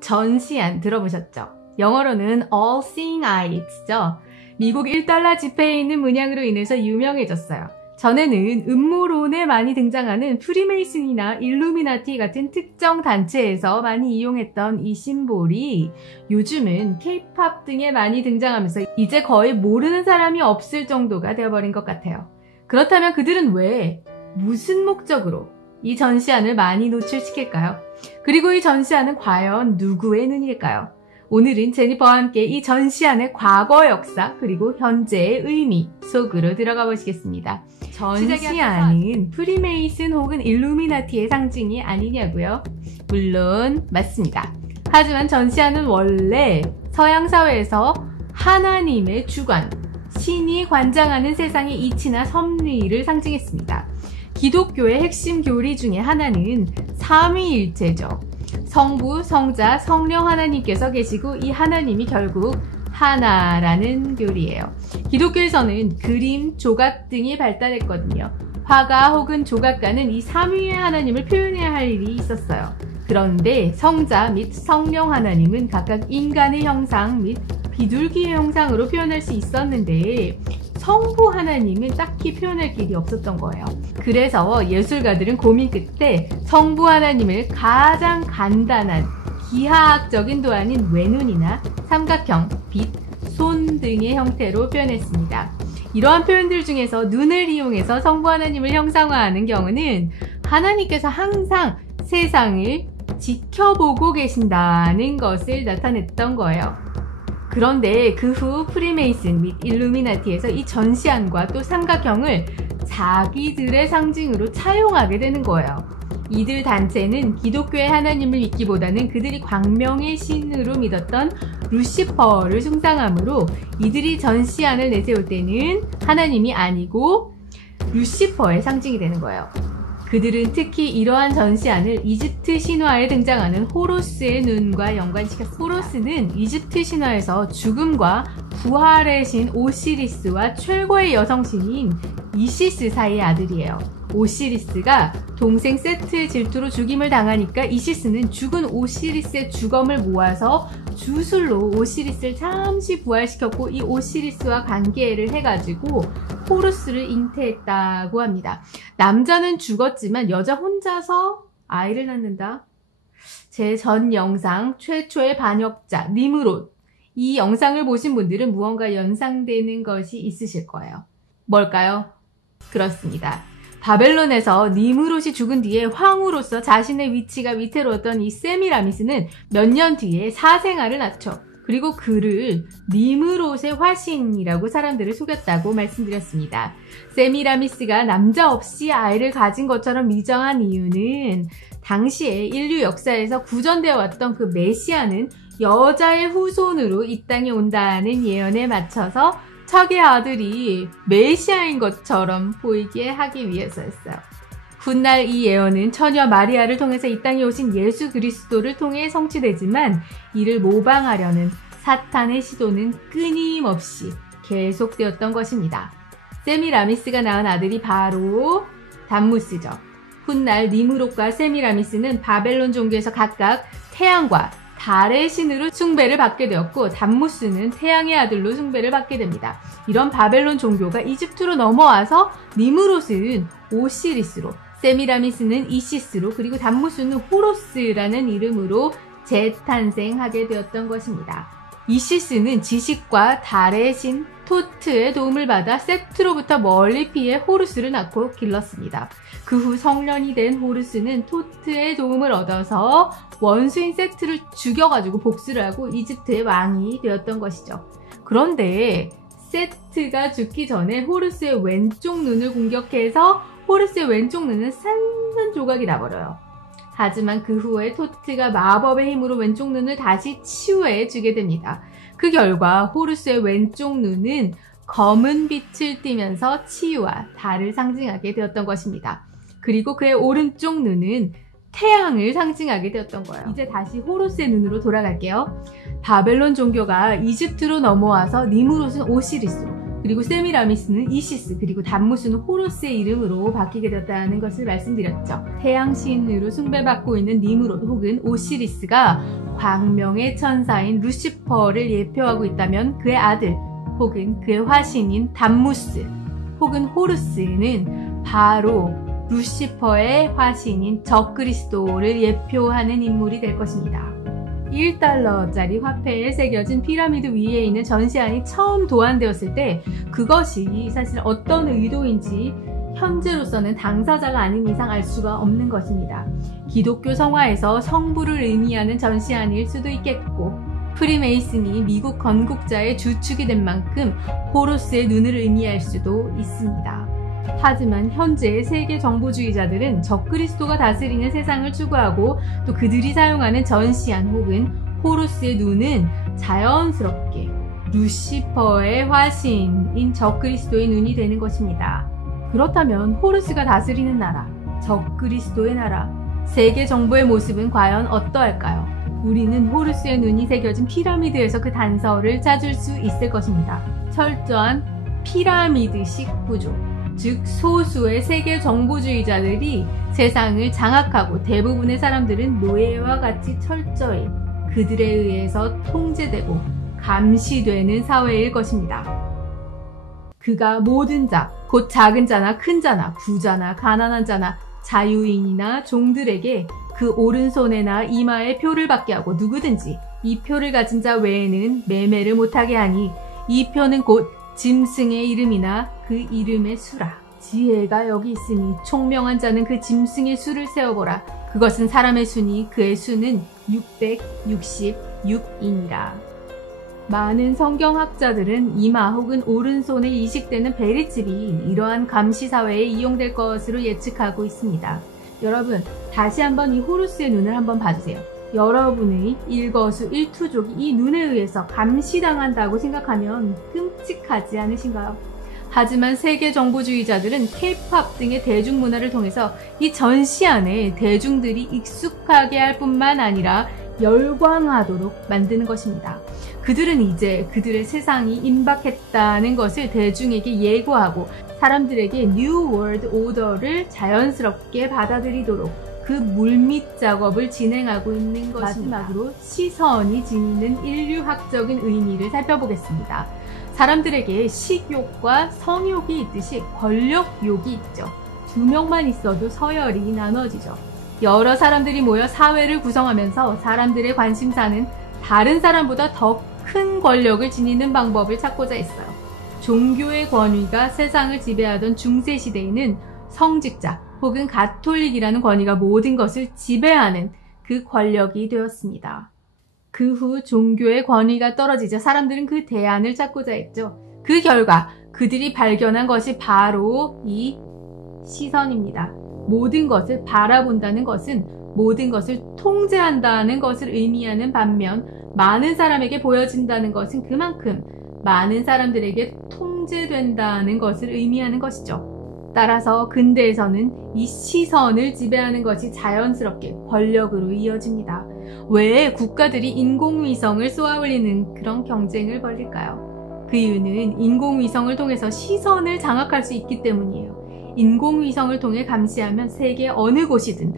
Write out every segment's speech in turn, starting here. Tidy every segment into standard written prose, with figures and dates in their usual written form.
전시안 들어보셨죠? 영어로는 All Seeing Eyes죠. 미국 1달러 지폐에 있는 문양으로 인해서 유명해졌어요. 전에는 음모론에 많이 등장하는 프리메이슨이나 일루미나티 같은 특정 단체에서 많이 이용했던 이 심볼이 요즘은 케이팝 등에 많이 등장하면서 이제 거의 모르는 사람이 없을 정도가 되어버린 것 같아요. 그렇다면 그들은 왜, 무슨 목적으로 이 전시안을 많이 노출시킬까요? 그리고 이 전시안은 과연 누구의 눈일까요? 오늘은 제니퍼와 함께 이 전시안의 과거 역사 그리고 현재의 의미 속으로 들어가 보시겠습니다. 전시안은 프리메이슨 혹은 일루미나티의 상징이 아니냐고요? 물론 맞습니다. 하지만 전시안은 원래 서양 사회에서 하나님의 주관, 신이 관장하는 세상의 이치나 섭리를 상징했습니다. 기독교의 핵심 교리 중에 하나는 삼위일체죠. 성부, 성자, 성령 하나님께서 계시고 이 하나님이 결국 하나라는 교리예요. 기독교에서는 그림, 조각 등이 발달했거든요. 화가 혹은 조각가는 이 삼위의 하나님을 표현해야 할 일이 있었어요. 그런데 성자 및 성령 하나님은 각각 인간의 형상 및 비둘기의 형상으로 표현할 수 있었는데 성부 하나님은 딱히 표현할 길이 없었던 거예요. 그래서 예술가들은 고민 끝에 성부 하나님을 가장 간단한 기하학적인 도안인 외눈이나 삼각형, 빛, 손 등의 형태로 표현했습니다. 이러한 표현들 중에서 눈을 이용해서 성부 하나님을 형상화하는 경우는 하나님께서 항상 세상을 지켜보고 계신다는 것을 나타냈던 거예요. 그런데 그 후 프리메이슨 및 일루미나티에서 이 전시안과 또 삼각형을 자기들의 상징으로 차용하게 되는 거예요. 이들 단체는 기독교의 하나님을 믿기보다는 그들이 광명의 신으로 믿었던 루시퍼를 숭상하므로 이들이 전시안을 내세울 때는 하나님이 아니고 루시퍼의 상징이 되는 거예요. 그들은 특히 이러한 전시안을 이집트 신화에 등장하는 호루스의 눈과 연관시켰습니다. 호루스는 이집트 신화에서 죽음과 부활의 신 오시리스와 최고의 여성신인 이시스 사이의 아들이에요. 오시리스가 동생 세트의 질투로 죽임을 당하니까 이시스는 죽은 오시리스의 주검을 모아서 주술로 오시리스를 잠시 부활시켰고 이 오시리스와 관계를 해가지고 호루스를 잉태했다고 합니다. 남자는 죽었지만 여자 혼자서 아이를 낳는다. 제 전 영상 최초의 반역자 니므롯, 이 영상을 보신 분들은 무언가 연상되는 것이 있으실 거예요. 뭘까요? 그렇습니다. 바벨론에서 니므롯이 죽은 뒤에 황후로서 자신의 위치가 위태로웠던 이 세미라미스는 몇 년 뒤에 사생아를 낳죠. 그리고 그를 니므롯의 화신이라고 사람들을 속였다고 말씀드렸습니다. 세미라미스가 남자 없이 아이를 가진 것처럼 미정한 이유는 당시에 인류 역사에서 구전되어 왔던 그 메시아는 여자의 후손으로 이 땅에 온다는 예언에 맞춰서 척의 아들이 메시아인 것처럼 보이게 하기 위해서였어요. 훗날 이 예언은 처녀 마리아를 통해서 이 땅에 오신 예수 그리스도를 통해 성취되지만 이를 모방하려는 사탄의 시도는 끊임없이 계속되었던 것입니다. 세미라미스가 낳은 아들이 바로 담무스죠. 훗날 니므롯과 세미라미스는 바벨론 종교에서 각각 태양과 달의 신으로 숭배를 받게 되었고 담무스는 태양의 아들로 숭배를 받게 됩니다. 이런 바벨론 종교가 이집트로 넘어와서 니므롯은 오시리스로, 세미라미스는 이시스로, 그리고 담무스는 호로스라는 이름으로 재탄생하게 되었던 것입니다. 이시스는 지식과 달의 신 토트의 도움을 받아 세트로부터 멀리 피해 호루스를 낳고 길렀습니다. 그 후 성년이 된 호루스는 토트의 도움을 얻어서 원수인 세트를 죽여가지고 복수를 하고 이집트의 왕이 되었던 것이죠. 그런데 세트가 죽기 전에 호루스의 왼쪽 눈을 공격해서 호루스의 왼쪽 눈은 산산조각이 나버려요. 하지만 그 후에 토트가 마법의 힘으로 왼쪽 눈을 다시 치유해 주게 됩니다. 그 결과 호루스의 왼쪽 눈은 검은 빛을 띠면서 치유와 달을 상징하게 되었던 것입니다. 그리고 그의 오른쪽 눈은 태양을 상징하게 되었던 거예요. 이제 다시 호루스의 눈으로 돌아갈게요. 바벨론 종교가 이집트로 넘어와서 니므롯은 오시리스로, 그리고 세미라미스는 이시스, 그리고 담무스는 호루스의 이름으로 바뀌게 되었다는 것을 말씀드렸죠. 태양신으로 숭배받고 있는 니무롯 혹은 오시리스가 광명의 천사인 루시퍼를 예표하고 있다면 그의 아들 혹은 그의 화신인 담무스 혹은 호루스는 바로 루시퍼의 화신인 적그리스도를 예표하는 인물이 될 것입니다. 1달러짜리 화폐에 새겨진 피라미드 위에 있는 전시안이 처음 도안되었을 때 그것이 사실 어떤 의도인지 현재로서는 당사자가 아닌 이상 알 수가 없는 것입니다. 기독교 성화에서 성부를 의미하는 전시안일 수도 있겠고, 프리메이슨이 미국 건국자의 주축이 된 만큼 호루스의 눈을 의미할 수도 있습니다. 하지만 현재 세계 정보주의자들은 적그리스도가 다스리는 세상을 추구하고 또 그들이 사용하는 전시안 혹은 호루스의 눈은 자연스럽게 루시퍼의 화신인 적그리스도의 눈이 되는 것입니다. 그렇다면 호루스가 다스리는 나라, 적그리스도의 나라, 세계 정보의 모습은 과연 어떠할까요? 우리는 호루스의 눈이 새겨진 피라미드에서 그 단서를 찾을 수 있을 것입니다. 철저한 피라미드식 구조, 즉 소수의 세계 정보주의자들이 세상을 장악하고 대부분의 사람들은 노예와 같이 철저히 그들에 의해서 통제되고 감시되는 사회일 것입니다. 그가 모든 자, 곧 작은 자나 큰 자나 부자나 가난한 자나 자유인이나 종들에게 그 오른손에나 이마에 표를 받게 하고 누구든지 이 표를 가진 자 외에는 매매를 못하게 하니 이 표는 곧 짐승의 이름이나 그 이름의 수라. 지혜가 여기 있으니 총명한 자는 그 짐승의 수를 세어보라. 그것은 사람의 수니 그의 수는 666이니라. 많은 성경학자들은 이마 혹은 오른손에 이식되는 베리칩이 이러한 감시사회에 이용될 것으로 예측하고 있습니다. 여러분, 다시 한번 이 호루스의 눈을 한번 봐주세요. 여러분의 일거수일투족이 이 눈에 의해서 감시당한다고 생각하면 끔찍하지 않으신가요? 하지만 세계 정보주의자들은 K-POP 등의 대중문화를 통해서 이 전시안에 대중들이 익숙하게 할 뿐만 아니라 열광하도록 만드는 것입니다. 그들은 이제 그들의 세상이 임박했다는 것을 대중에게 예고하고 사람들에게 New World Order를 자연스럽게 받아들이도록 그 물밑 작업을 진행하고 있는 것입니다. 마지막으로 시선이 지니는 인류학적인 의미를 살펴보겠습니다. 사람들에게 식욕과 성욕이 있듯이 권력욕이 있죠. 두 명만 있어도 서열이 나눠지죠. 여러 사람들이 모여 사회를 구성하면서 사람들의 관심사는 다른 사람보다 더 큰 권력을 지니는 방법을 찾고자 했어요. 종교의 권위가 세상을 지배하던 중세시대에는 성직자 혹은 가톨릭이라는 권위가 모든 것을 지배하는 그 권력이 되었습니다. 그 후 종교의 권위가 떨어지자 사람들은 그 대안을 찾고자 했죠. 그 결과 그들이 발견한 것이 바로 이 시선입니다. 모든 것을 바라본다는 것은 모든 것을 통제한다는 것을 의미하는 반면 많은 사람에게 보여진다는 것은 그만큼 많은 사람들에게 통제된다는 것을 의미하는 것이죠. 따라서 근대에서는 이 시선을 지배하는 것이 자연스럽게 권력으로 이어집니다. 왜 국가들이 인공위성을 쏘아올리는 그런 경쟁을 벌일까요? 그 이유는 인공위성을 통해서 시선을 장악할 수 있기 때문이에요. 인공위성을 통해 감시하면 세계 어느 곳이든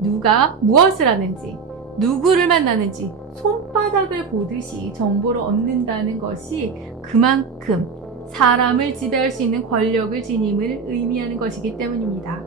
누가 무엇을 하는지, 누구를 만나는지 손바닥을 보듯이 정보를 얻는다는 것이 그만큼 사람을 지배할 수 있는 권력을 지님을 의미하는 것이기 때문입니다.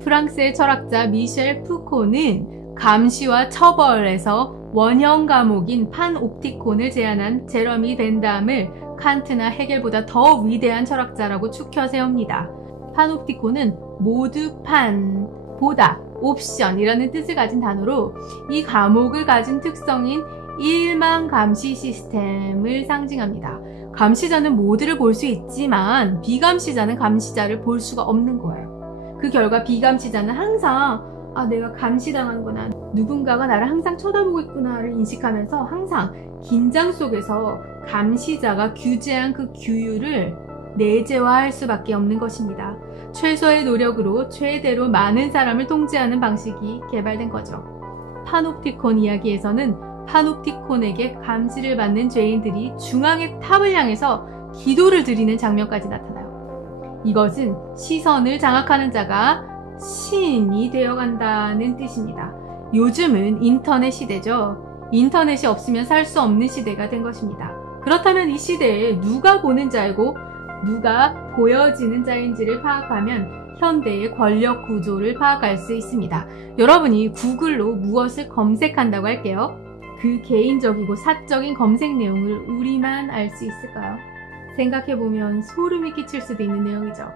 프랑스의 철학자 미셸 푸코는 감시와 처벌에서 원형 과목인 판옵티콘을 제안한 제러미 벤담을 칸트나 헤겔보다 더 위대한 철학자라고 추켜 세웁니다. 판옵티콘은 모두 판, 보다, 옵션이라는 뜻을 가진 단어로 이 과목을 가진 특성인 일망 감시 시스템을 상징합니다. 감시자는 모두를 볼 수 있지만 비감시자는 감시자를 볼 수가 없는 거예요. 그 결과 비감시자는 항상 내가 감시당하는구나, 누군가가 나를 항상 쳐다보고 있구나를 인식하면서 항상 긴장 속에서 감시자가 규제한 그 규율을 내재화할 수밖에 없는 것입니다. 최소의 노력으로 최대로 많은 사람을 통제하는 방식이 개발된 거죠. 파놉티콘 이야기에서는 파놉티콘에게 감시를 받는 죄인들이 중앙의 탑을 향해서 기도를 드리는 장면까지 나타나요. 이것은 시선을 장악하는 자가 신이 되어간다는 뜻입니다. 요즘은 인터넷 시대죠. 인터넷이 없으면 살 수 없는 시대가 된 것입니다. 그렇다면 이 시대에 누가 보는 자이고 누가 보여지는 자인지를 파악하면 현대의 권력 구조를 파악할 수 있습니다. 여러분이 구글로 무엇을 검색한다고 할게요. 그 개인적이고 사적인 검색 내용을 우리만 알 수 있을까요? 생각해보면 소름이 끼칠 수도 있는 내용이죠.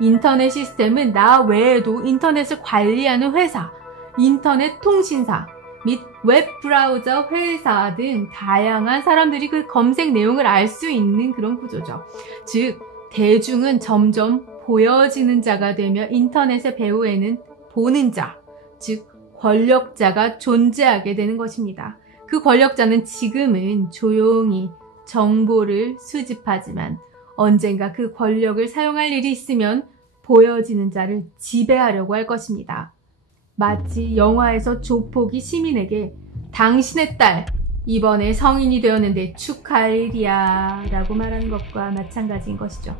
인터넷 시스템은 나 외에도 인터넷을 관리하는 회사, 인터넷 통신사 및 웹브라우저 회사 등 다양한 사람들이 그 검색 내용을 알 수 있는 그런 구조죠. 즉, 대중은 점점 보여지는 자가 되며 인터넷의 배후에는 보는 자, 즉 권력자가 존재하게 되는 것입니다. 그 권력자는 지금은 조용히 정보를 수집하지만 언젠가 그 권력을 사용할 일이 있으면 보여지는 자를 지배하려고 할 것입니다. 마치 영화에서 조폭이 시민에게 당신의 딸 이번에 성인이 되었는데 축하일이야 라고 말하는 것과 마찬가지인 것이죠.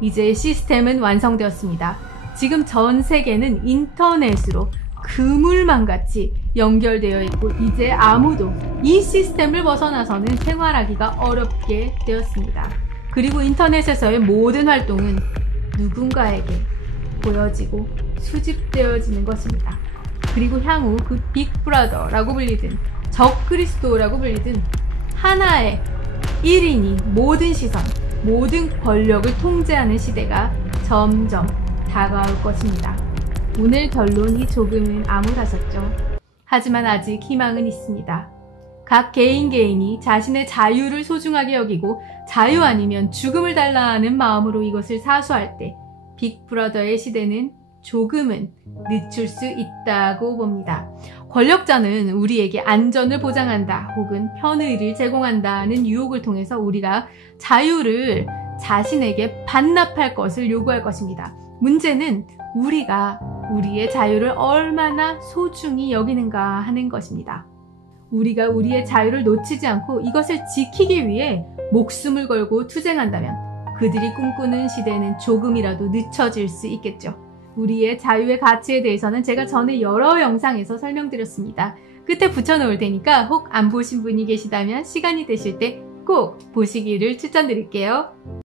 이제 시스템은 완성되었습니다. 지금 전 세계는 인터넷으로 그물망 같이 연결되어 있고 이제 아무도 이 시스템을 벗어나서는 생활하기가 어렵게 되었습니다. 그리고 인터넷에서의 모든 활동은 누군가에게 보여지고 수집되어지는 것입니다. 그리고 향후 그 빅브라더라고 불리든 적그리스도라고 불리든 하나의 1인이 모든 시선, 모든 권력을 통제하는 시대가 점점 다가올 것입니다. 오늘 결론이 조금은 암울하셨죠? 하지만 아직 희망은 있습니다. 각 개인이 자신의 자유를 소중하게 여기고 자유 아니면 죽음을 달라 하는 마음으로 이것을 사수할 때 빅브라더의 시대는 조금은 늦출 수 있다고 봅니다. 권력자는 우리에게 안전을 보장한다 혹은 편의를 제공한다는 유혹을 통해서 우리가 자유를 자신에게 반납할 것을 요구할 것입니다. 문제는 우리가 우리의 자유를 얼마나 소중히 여기는가 하는 것입니다. 우리가 우리의 자유를 놓치지 않고 이것을 지키기 위해 목숨을 걸고 투쟁한다면 그들이 꿈꾸는 시대는 조금이라도 늦춰질 수 있겠죠. 우리의 자유의 가치에 대해서는 제가 전에 여러 영상에서 설명드렸습니다. 끝에 붙여놓을 테니까 혹 안 보신 분이 계시다면 시간이 되실 때 꼭 보시기를 추천드릴게요.